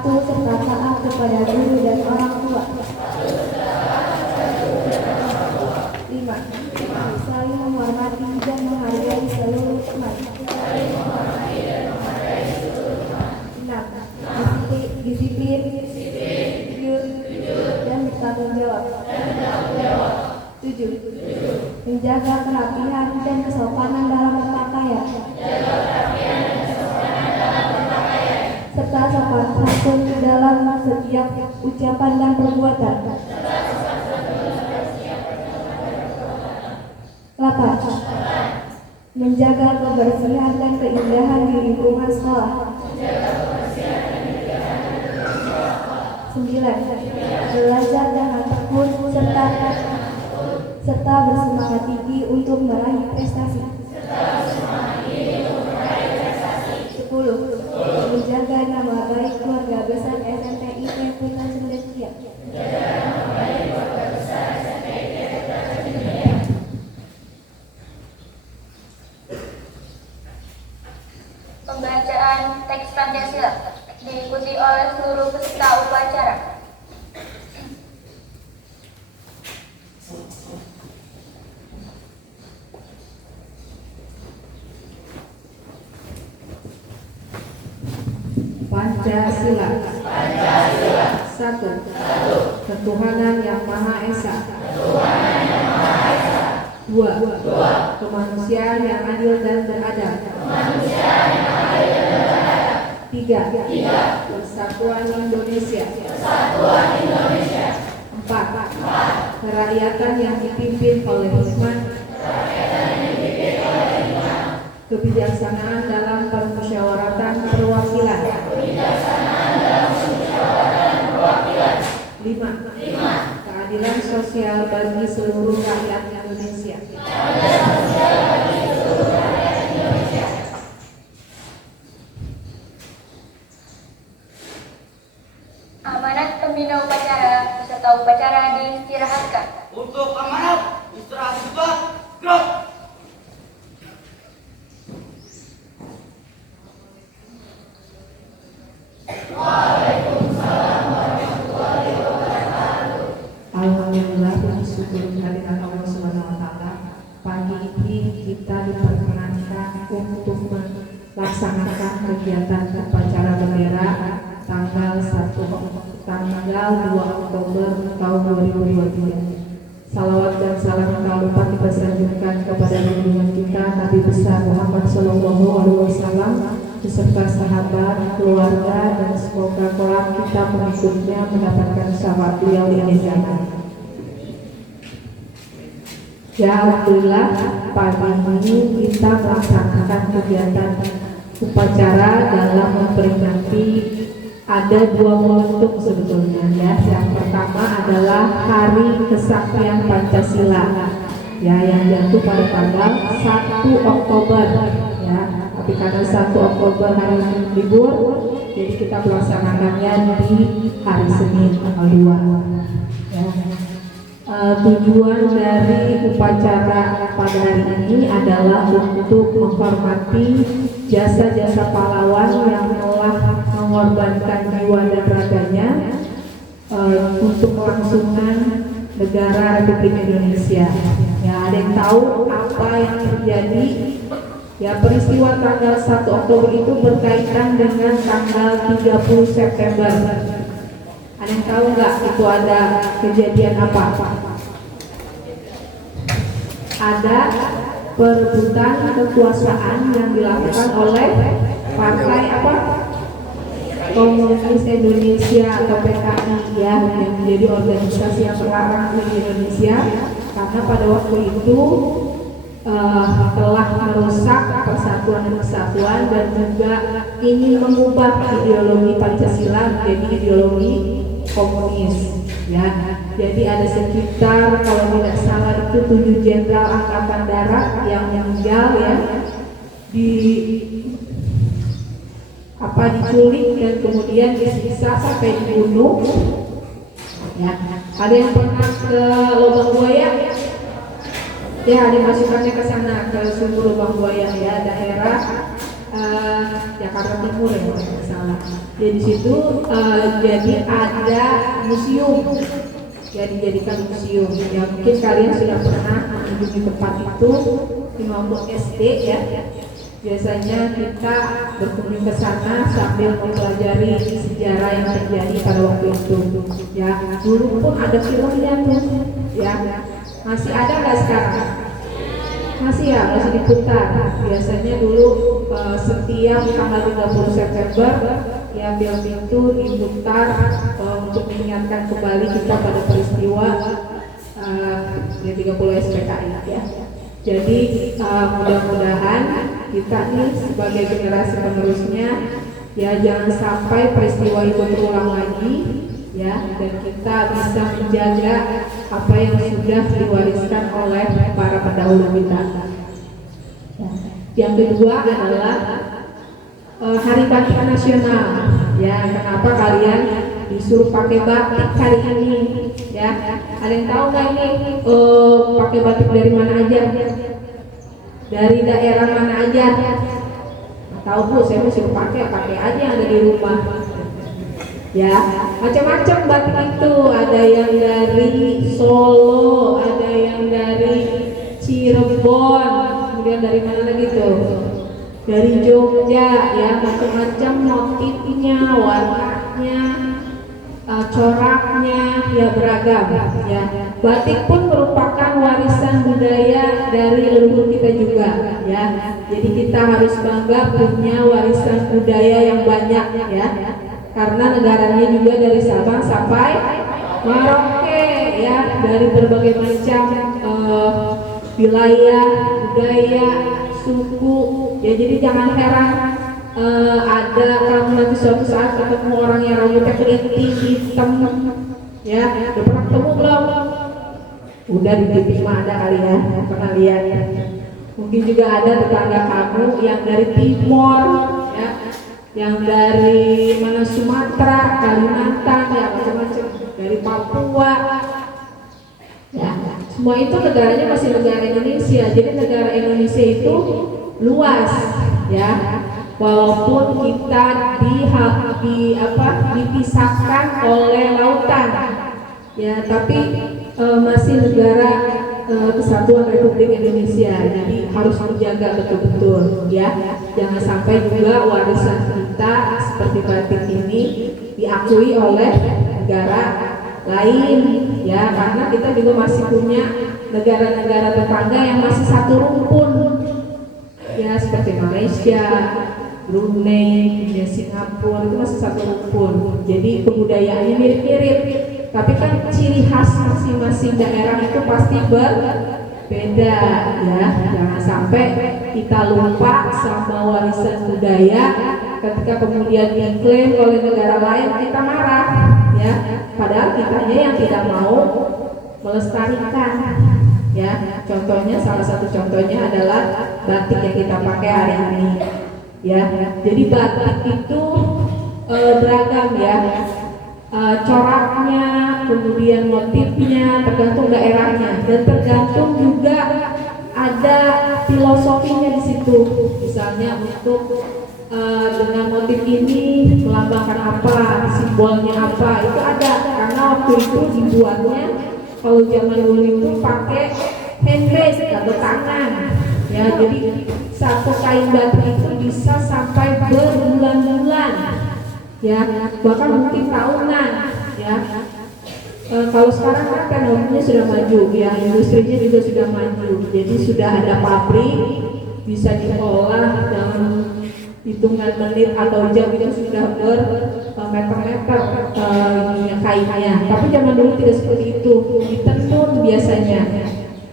serta taat kepada guru dan orang tua. 5. Saling menghormati dan menghargai seluruh teman. 6. Disiplin, jujur, dan bertanggung jawab. 7. Menjaga kerapihan dan kesopanan dalam berpakaian, serta sopan santun dalam setiap ucapan dan perbuatan. 8. Menjaga kebersihan dan keindahan di lingkungan sekolah. 9. Belajar dengan tekun serta bersemangat tinggi untuk meraih prestasi. 10. Menjaga nama baik keluarga besar SMPIP Putra Cendekia. Pembacaan teks Pancasila diikuti oleh seluruh peserta upacara. Pancasila. 1. Ketuhanan yang Maha Esa. 2. Kemanusiaan yang adil dan beradab. 3. Persatuan Indonesia. 4. Kerakyatan yang dipimpin oleh hikmat, kebijaksanaan dalam permusyawaratan perwakilan. 5. Keadilan sosial bagi seluruh rakyat Indonesia. Amanat pembina upacara, peserta upacara diistirahatkan. Untuk amanat, istirahat cepat, gerak. Alhamdulillah, bersyukur kehadirat Allah Subhanahu wa Ta'ala. Pagi ini kita diperkenankan untuk melaksanakan kegiatan upacara bendera tanggal 2 Oktober tahun 2023. Salawat dan salam tak lupa kita sanjungkan kepada junjungan kita Nabi besar Muhammad Sallallahu Alaihi Wasallam beserta sahabat, keluarga, dan semoga kelak kita pengikutnya mendapatkan syafaat beliau di akhir zaman. Ya Alhamdulillah, pagi ini kita melaksanakan kegiatan upacara dalam memperingati ada 2 momentum sebetulnya ya. Yang pertama adalah Hari Kesaktian Pancasila ya, yang jatuh pada tanggal 1 Oktober ya. Tapi karena 1 Oktober hari libur, jadi kita melaksanakannya di hari Senin tanggal 2 ya. Tujuan dari upacara pada hari ini adalah untuk menghormati jasa-jasa pahlawan yang telah mengorbankan jiwa dan raganya untuk kelangsungan negara Republik Indonesia. Ya, ada yang tahu apa yang terjadi? Ya, peristiwa tanggal 1 Oktober itu berkaitan dengan tanggal 30 September. Ada yang tahu nggak itu ada kejadian apa? Ada perebutan kekuasaan yang dilakukan oleh partai apa? Komunis Indonesia atau PKI ya, yang menjadi organisasi yang terlarang di Indonesia karena pada waktu itu telah merusak persatuan dan kesatuan dan juga ingin mengubah ideologi Pancasila menjadi ideologi komunis ya. Jadi ada sekitar kalau tidak salah itu 7 jenderal angkatan darat yang meninggal ya, diculik dan kemudian disiksa sampai dibunuh ya. Ada yang pernah ke Lubang Buaya? Ya, ada masukannya ke sana, ke sumber Lubang Buaya ya, daerah Jakarta Timur ya kalau nggak salah. Ya di situ jadi ada museum, ya dijadikan museum. Ya mungkin kalian sudah pernah mengunjungi tempat itu di Mampung SD ya. Biasanya kita berkunjung ke sana sambil mempelajari sejarah yang terjadi pada waktu itu. Ya, dulu pun ada filmnya tuh. Ya, masih ada nggak sekarang? Masih ya, masih diputar. Biasanya dulu setiap tanggal 30 September ya film itu diputar untuk mengingatkan kembali kita pada peristiwa ya 30 SPKI ya. Jadi mudah-mudahan kita nih sebagai generasi penerusnya ya jangan sampai peristiwa itu terulang lagi ya, dan kita bisa menjaga apa yang sudah diwariskan oleh para pendahulu kita. Yang kedua adalah Hari Batik Nasional. Ya, kenapa kalian disuruh pakai batik hari ini? Ya, ada yang tahu nggak ini pakai batik dari mana aja? Dari daerah mana aja? Tahu Bu, saya disuruh pakai aja yang ada di rumah. Ya, macam-macam batik itu. Ada yang dari Solo, ada yang dari Cirebon, kemudian dari mana lagi tuh? Dari Jogja, ya macam-macam motifnya, warnanya, coraknya, ya beragam. Ya, batik pun merupakan warisan budaya dari leluhur kita juga. Ya, jadi kita harus bangga punya warisan budaya yang banyak ya. Karena negaranya juga dari Sabang sampai Merauke ya, dari berbagai macam wilayah, budaya, suku ya. Jadi jangan heran ada kamu nanti suatu saat ketemu orang yang rambutnya keriting hitam ya. Udah pernah ketemu belum? Udah di TV mah ada kali ya, pernah lihat ya. Mungkin juga ada tetangga kamu yang dari Timor ya, yang dari mana, Sumatera, Kalimantan ya, macam-macam, dari Papua ya. Semua itu negaranya masih negara Indonesia. Jadi negara Indonesia itu luas ya, walaupun kita dipisahkan oleh lautan ya, tapi masih negara Kesatuan Republik Indonesia. Jadi harus menjaga betul-betul ya, jangan sampai juga warisan kita seperti batik ini diakui oleh negara lain ya, karena kita juga masih punya negara-negara tetangga yang masih satu rumpun ya, seperti Malaysia, Brunei, ya, Singapura, itu masih satu rumpun. Jadi kebudayaannya mirip-mirip, tapi kan ciri khas masing-masing daerah itu pasti berbeda ya. Jangan sampai kita lupa sama warisan budaya, ketika kemudian diklaim oleh negara lain kita marah ya, padahal kitanya yang tidak mau melestarikan ya. Contohnya, salah satu contohnya adalah batik yang kita pakai hari ini ya. Jadi batik itu beragam ya, coraknya, kemudian motifnya, tergantung daerahnya, dan tergantung juga ada filosofinya di situ. Misalnya untuk dengan motif ini melambangkan apa, simbolnya apa, itu ada. Karena waktu itu dibuatnya, kalau zaman dulu itu pakai handmade atau tangan ya. Jadi satu kain batik itu bisa sampai berbulan-bulan ya, bahkan mungkin tahunan ya. Kalau sekarang kan teknologinya sudah maju ya, industrinya juga sudah maju, jadi sudah ada pabrik, bisa diolah dalam hitungan menit atau jam, itu sudah bermeter-meter kainnya. Tapi zaman dulu tidak seperti itu, ditenun biasanya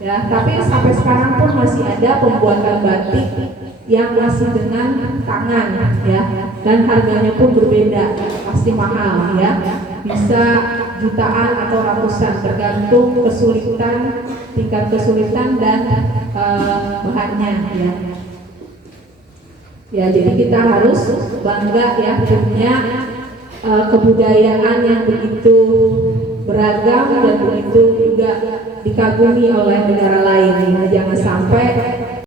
ya. Tapi sampai sekarang pun masih ada pembuatan batik yang masih dengan tangan ya, dan harganya pun berbeda, pasti mahal ya, bisa jutaan atau ratusan, tergantung kesulitan, tingkat kesulitan dan bahannya ya. Ya, jadi kita harus bangga ya punya kebudayaan yang begitu beragam dan begitu juga dikagumi oleh negara lain. Jangan sampai